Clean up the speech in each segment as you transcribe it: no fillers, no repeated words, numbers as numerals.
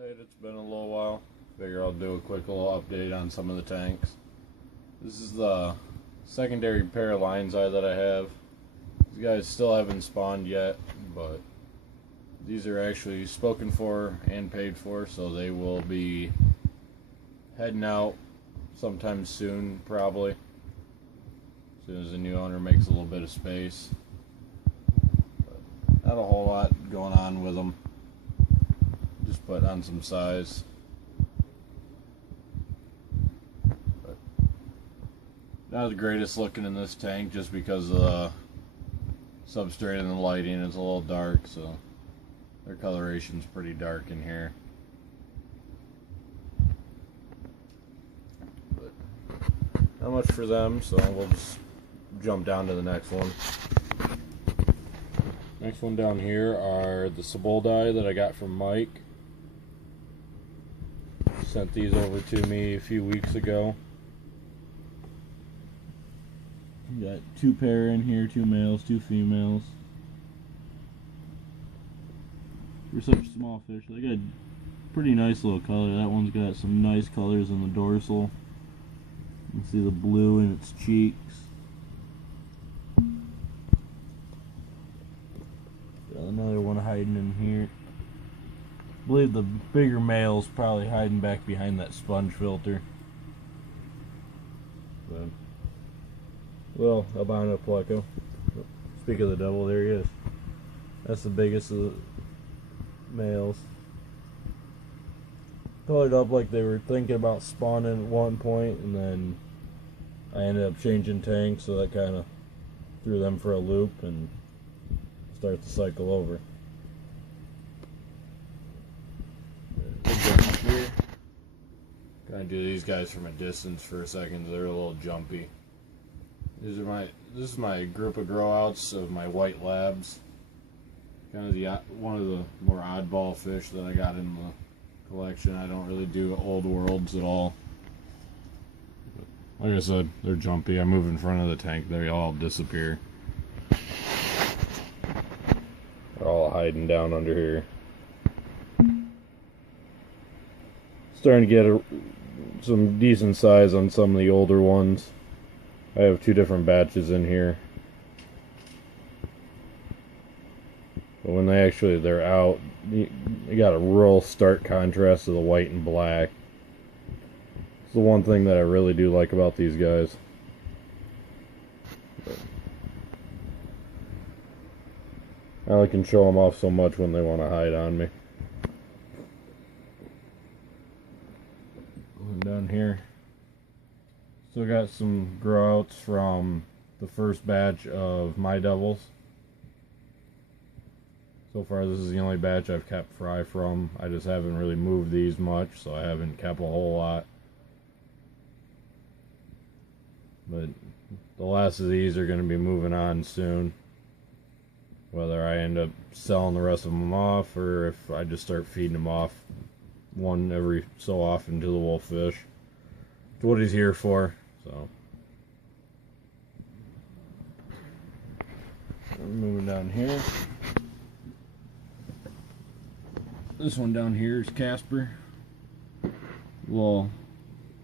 Alright, it's been a little while. Figure I'll do a quick little update on some of the tanks. This is the secondary pair of lion's eye that I have. These guys still haven't spawned yet, but these are actually spoken for and paid for, so they will be heading out sometime soon, probably. As soon as the new owner makes a little bit of space. But not a whole lot going on with them. Just put on some size. But not the greatest looking in this tank just because of the substrate and the lighting. It's a little dark, so their coloration's pretty dark in here. But not much for them, so we'll just jump down to the next one. Next one down here are the Saboldai that I got from Mike. Sent these over to me a few weeks ago. You got two pair in here, two males, two females. For such small fish, they got a pretty nice little color. That one's got some nice colors in the dorsal. You can see the blue in its cheeks. Got another one hiding in here. I believe the bigger male's probably hiding back behind that sponge filter. But, well, albino pleco. Speak of the devil, there he is. That's the biggest of the males. Colored up like they were thinking about spawning at one point, and then I ended up changing tanks, so that kind of threw them for a loop and start the cycle over. Gonna do these guys from a distance for a second. They're a little jumpy. This is my group of grow outs of my white labs. Kind of one of the more oddball fish that I got in the collection. I don't really do old worlds at all. Like I said, they're jumpy. I move in front of the tank, they all disappear. They're all hiding down under here. Starting to get some decent size on some of the older ones. I have two different batches in here. But when they're out, you got a real stark contrast to the white and black. It's the one thing that I really do like about these guys. I only can show them off so much when they want to hide on me. Down here, still got some grow outs from the first batch of My Devils. So far this is the only batch I've kept fry from. I just haven't really moved these much, so I haven't kept a whole lot. But the last of these are going to be moving on soon. Whether I end up selling the rest of them off, or if I just start feeding them off one every so often to the wolf fish. It's what he's here for, so. We're moving down here. This one down here is Casper. Little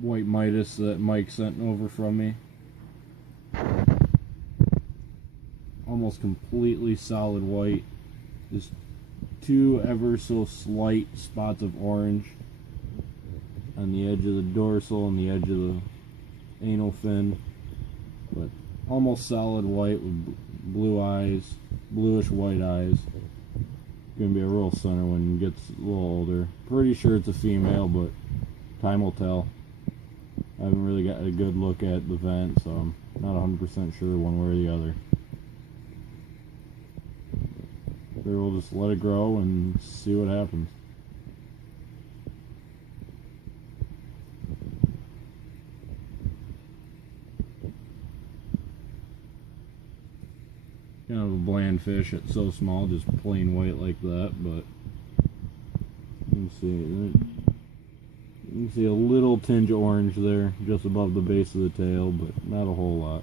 white Midas that Mike sent over from me. Almost completely solid white. Just two ever so slight spots of orange on the edge of the dorsal and the edge of the anal fin, but almost solid white with blue eyes, bluish white eyes. Gonna be a real center when it gets a little older. Pretty sure it's a female, but time will tell. I haven't really got a good look at the vent, so I'm not 100% sure one way or the other. We'll just let it grow and see what happens. Kind of a bland fish. It's so small, just plain white like that. But you can see a little tinge of orange there, just above the base of the tail, but not a whole lot.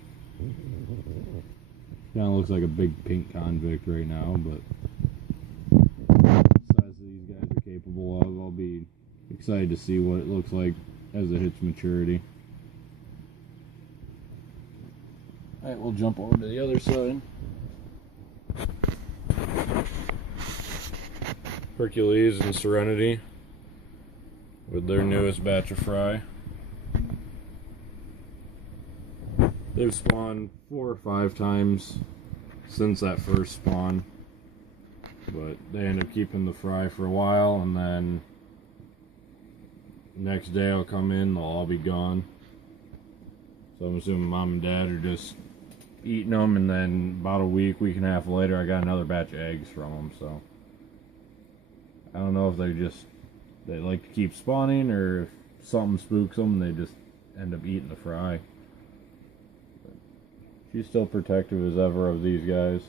Kind of looks like a big pink convict right now, but the size that these guys are capable of, I'll be excited to see what it looks like as it hits maturity. Alright, we'll jump over to the other side. Hercules and Serenity with their newest batch of fry. They've spawned 4 or 5 times since that first spawn, but they end up keeping the fry for a while, and then next day I'll come in, they'll all be gone. So I'm assuming mom and dad are just eating them, and then about a week and a half later I got another batch of eggs from them. So I don't know if they like to keep spawning, or if something spooks them and they just end up eating the fry. But she's still protective as ever of these guys.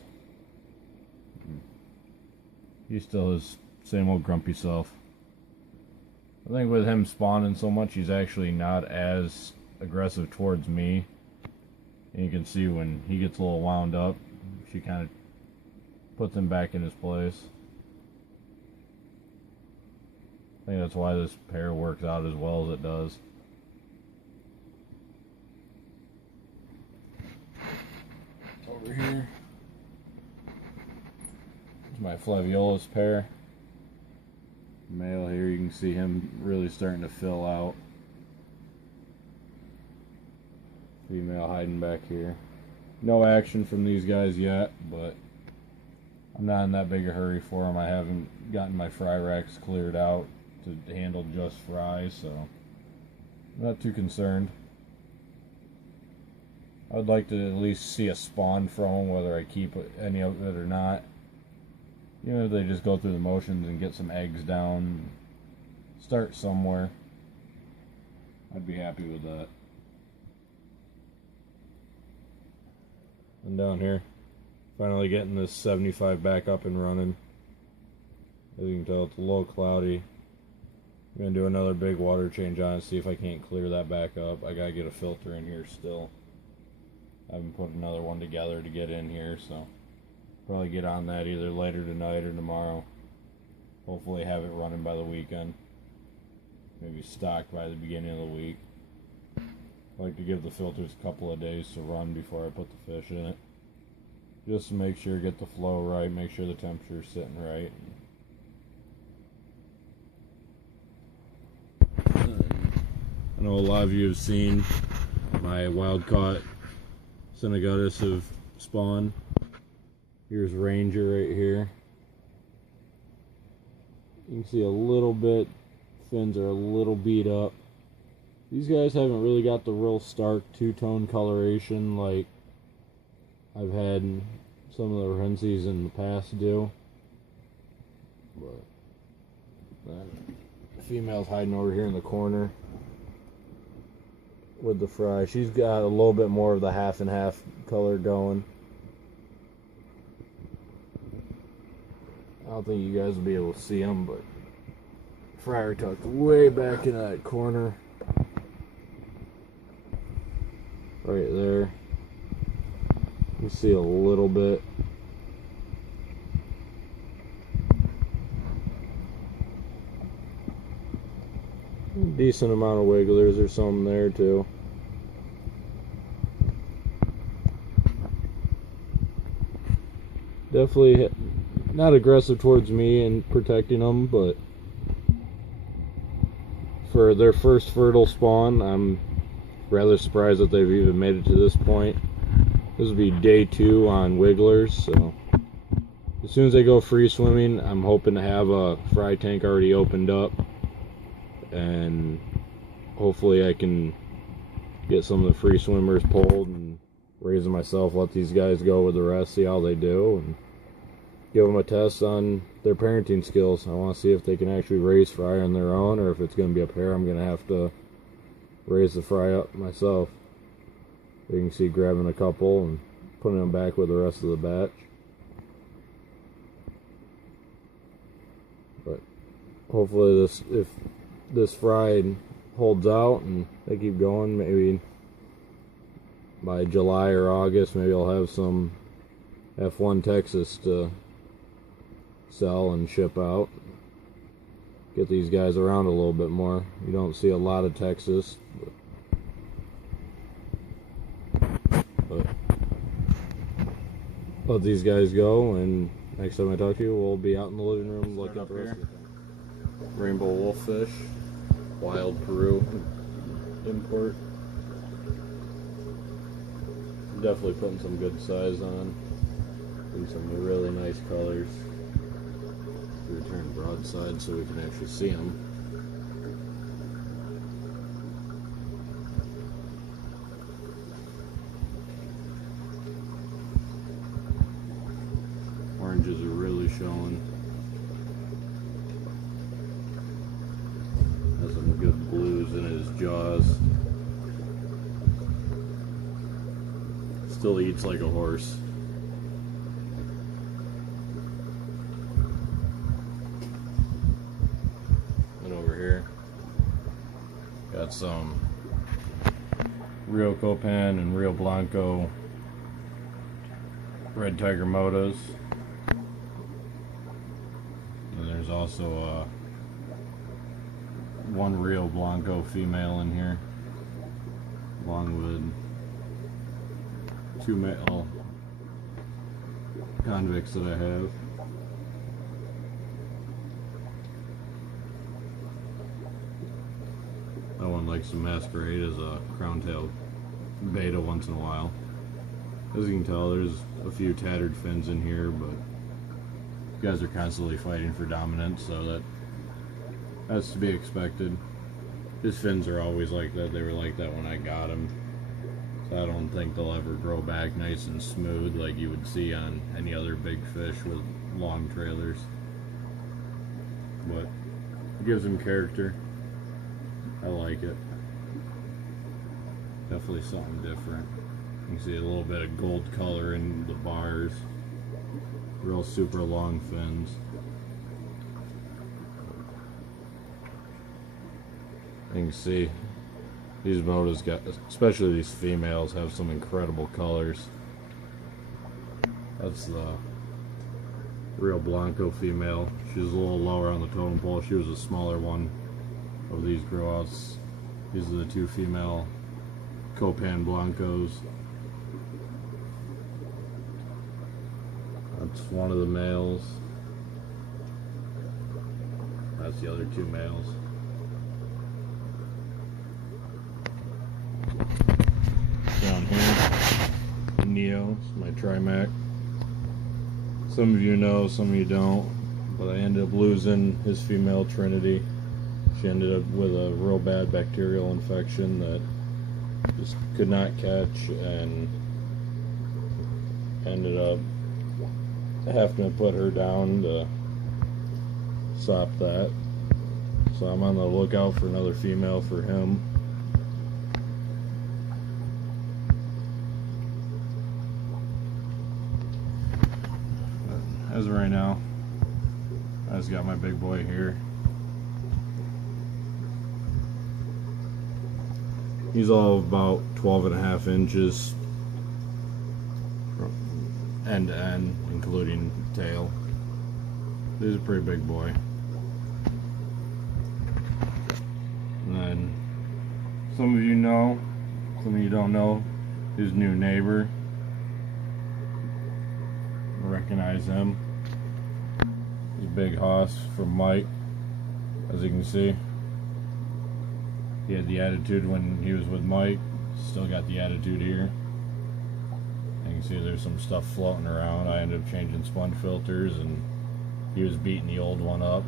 He's still his same old grumpy self. I think with him spawning so much, he's actually not as aggressive towards me. And you can see when he gets a little wound up, she kind of puts him back in his place. I think that's why this pair works out as well as it does. Over here is my Flaviolus pair. Male here, you can see him really starting to fill out. Female hiding back here. No action from these guys yet, but I'm not in that big a hurry for them. I haven't gotten my fry racks cleared out to handle just fries, so I'm not too concerned. I would like to at least see a spawn from them, whether I keep any of it or not. You know, if they just go through the motions and get some eggs down, start somewhere, I'd be happy with that. And down here, finally getting this 75 back up and running. As you can tell, it's a little cloudy. I'm going to do another big water change on it, see if I can't clear that back up. I got to get a filter in here still. I haven't put another one together to get in here, so probably get on that either later tonight or tomorrow. Hopefully have it running by the weekend. Maybe stocked by the beginning of the week. I like to give the filters a couple of days to run before I put the fish in it. Just to make sure, get the flow right, make sure the temperature's sitting right. I know a lot of you have seen my wild-caught Synagogus have spawned. Here's Ranger right here. You can see a little bit, fins are a little beat up. These guys haven't really got the real stark two-tone coloration like I've had some of the Renzies in the past do. But the female's hiding over here in the corner with the fry. She's got a little bit more of the half and half color going. I don't think you guys will be able to see them, but fry are tucked way back in that corner. Right there. You see a little bit. Decent amount of wigglers or something there too. Definitely not aggressive towards me and protecting them, but for their first fertile spawn, I'm rather surprised that they've even made it to this point. This will be day 2 on wigglers, so as soon as they go free swimming, I'm hoping to have a fry tank already opened up, and hopefully I can get some of the free swimmers pulled and raise them myself, let these guys go with the rest, see how they do, and give them a test on their parenting skills. I want to see if they can actually raise fry on their own, or if it's going to be a pair, I'm going to have to raise the fry up myself. You can see grabbing a couple and putting them back with the rest of the batch. But hopefully if this fry holds out and they keep going, maybe by July or August, maybe I'll have some F1 Texas to sell and ship out. get these guys around a little bit more. You don't see a lot of Texas, but let these guys go, and next time I talk to you, we'll be out in the living room looking at the rest of the thing. Rainbow wolffish, wild Peru import. Definitely putting some good size on, and some really nice colors. We turn broadside so we can actually see them. Oranges are really showing. Has some good blues in his jaws. Still eats like a horse. And over here, got some Rio Copan and Rio Blanco red tiger motos. And there's also one Rio Blanco female in here, along with 2 male convicts that I have. That one likes to masquerade as a crown-tailed beta once in a while. As you can tell, there's a few tattered fins in here, but you guys are constantly fighting for dominance, so that's to be expected. His fins are always like that. They were like that when I got him. So I don't think they'll ever grow back nice and smooth like you would see on any other big fish with long trailers. But it gives them character. I like it. Definitely something different. You can see a little bit of gold color in the bars. Real super long fins. You can see these motos got, especially these females, have some incredible colors. That's the Rio Blanco female. She's a little lower on the totem pole. She was a smaller one of these growouts. These are the 2 female Copan Blancos. That's one of the males. That's the other 2 males. Down here, Neo, my Trimac. Some of you know, some of you don't, but I ended up losing his female Trinity. She ended up with a real bad bacterial infection that just could not catch, and ended up having to put her down to stop that. So I'm on the lookout for another female for him. As of right now, I just got my big boy here. He's all about 12.5 inches end to end, including tail. He's a pretty big boy. And then some of you know, some of you don't know, his new neighbor. Recognize him. He's a big hoss from Mike, as you can see. He had the attitude when he was with Mike, still got the attitude here. You can see there's some stuff floating around. I ended up changing sponge filters, and he was beating the old one up.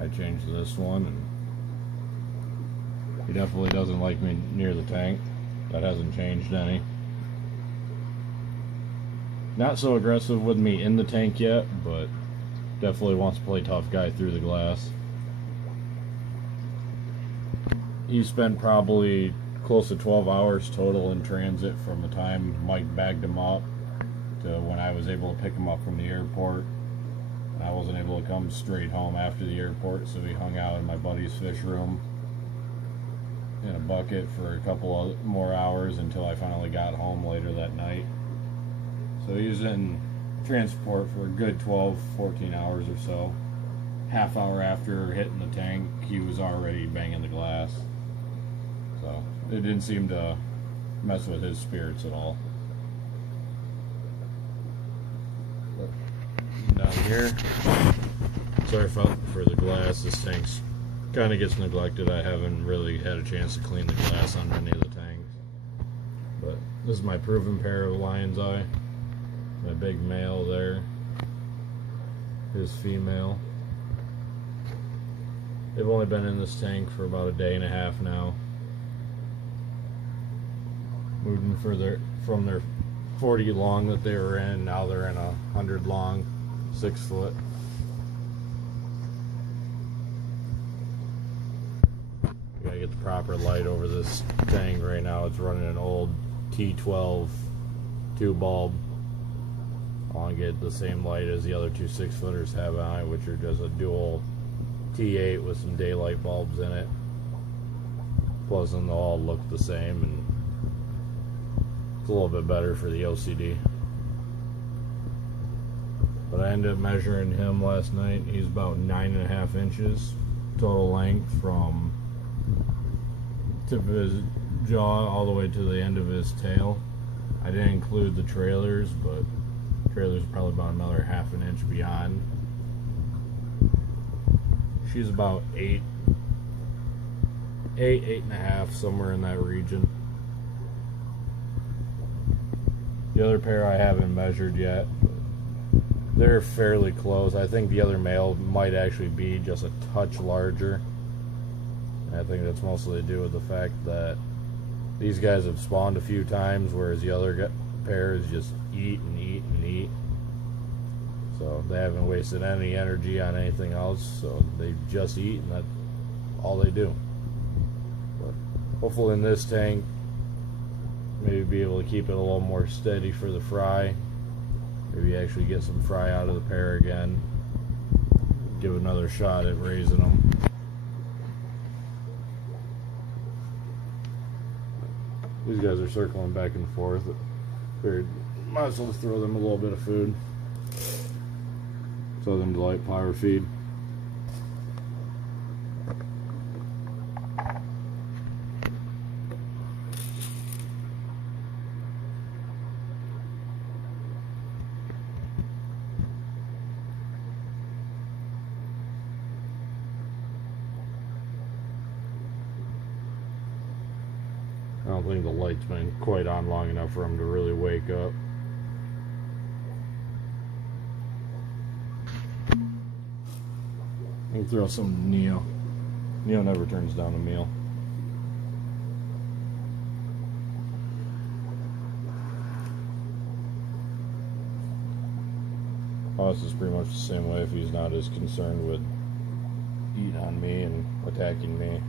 I changed this one, and he definitely doesn't like me near the tank. That hasn't changed any. Not so aggressive with me in the tank yet, but definitely wants to play tough guy through the glass. He spent probably close to 12 hours total in transit from the time Mike bagged him up to when I was able to pick him up from the airport. I wasn't able to come straight home after the airport, so he hung out in my buddy's fish room in a bucket for a couple of more hours until I finally got home later that night. So he was in transport for a good 12-14 hours or so. half hour after hitting the tank, he was already banging the glass. So it didn't seem to mess with his spirits at all. Down here, sorry for the glass. This tank's kind of gets neglected. I haven't really had a chance to clean the glass on any of the tanks. But this is my proven pair of Lion's Eye. My big male there. His female. They've only been in this tank for about a day and a half now. Moving from their 40 long that they were in, now they're in a 100 long, 6 foot. Gotta get the proper light over this tank right now. It's running an old T12 2 bulb. I want to get the same light as the other two 6-footers have on it, which are just a dual T8 with some daylight bulbs in it. Plus, they'll all look the same, and it's a little bit better for the OCD. But I ended up measuring him last night. He's about 9.5 inches total length from tip of his jaw all the way to the end of his tail. I didn't include the trailers, but trailers are probably about another 1/2 inch beyond. She's about 8.5, somewhere in that region. The other pair I haven't measured yet. They're fairly close. I think the other male might actually be just a touch larger. And I think that's mostly to do with the fact that these guys have spawned a few times, whereas the other pairs just eat and eat and eat. So they haven't wasted any energy on anything else, so they just eat, and that's all they do. But hopefully in this tank, maybe be able to keep it a little more steady for the fry. Maybe actually get some fry out of the pair again. Give another shot at raising them. These guys are circling back and forth. Figured might as well throw them a little bit of food. Throw them to light power feed. I don't think the light's been quite on long enough for them to really wake up. I can throw some Neo. Neo never turns down a meal. Hoss is pretty much the same way if he's not as concerned with eating on me and attacking me.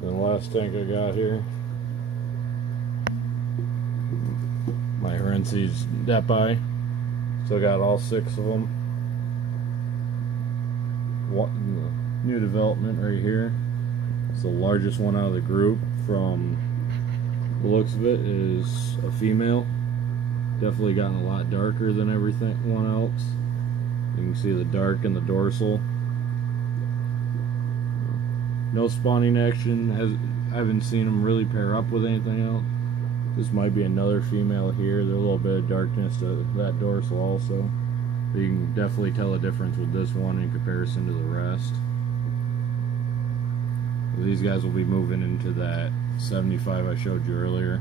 And the last tank I got here, my Herenses Depi. So I got all 6 of them. New development right here. It's the largest one out of the group. From the looks of it, is a female. Definitely gotten a lot darker than everyone else. You can see the dark in the dorsal. No spawning action. I haven't seen them really pair up with anything else. This might be another female here. There's a little bit of darkness to that dorsal also. But you can definitely tell a difference with this one in comparison to the rest. These guys will be moving into that 75 I showed you earlier.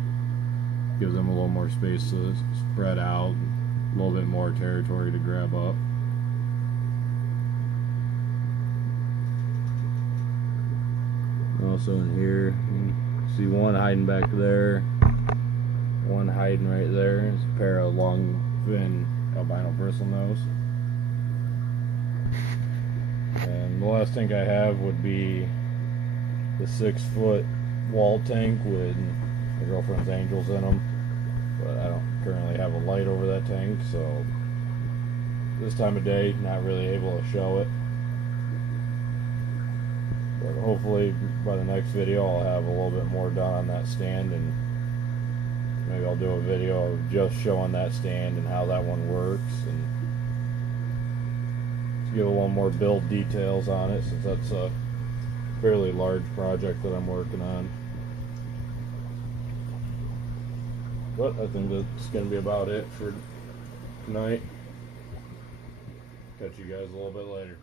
Give them a little more space to spread out, a little bit more territory to grab up. Also in here, you can see one hiding back there, one hiding right there. It's a pair of long fin albino bristlenose. And the last tank I have would be the 6-foot wall tank with my girlfriend's angels in them. But I don't currently have a light over that tank, so this time of day, not really able to show it. But hopefully by the next video I'll have a little bit more done on that stand, and maybe I'll do a video of just showing that stand and how that one works, and give a little more build details on it, since that's a fairly large project that I'm working on. But I think that's going to be about it for tonight. Catch you guys a little bit later.